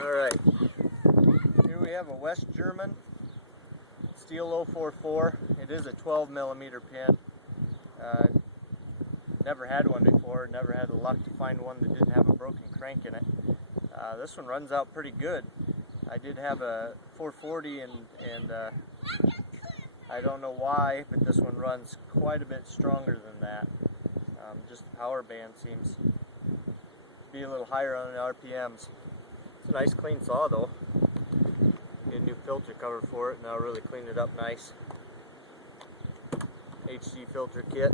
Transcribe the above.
Alright, here we have a West German Stihl 044. It is a 12mm pin. Never had one before, never had the luck to find one that didn't have a broken crank in it. This one runs out pretty good. I did have a 440 and I don't know why, but this one runs quite a bit stronger than that. Just the power band seems to be a little higher on the RPMs. It's a nice clean saw though. Get a new filter cover for it, and I'll really clean it up nice. HD filter kit.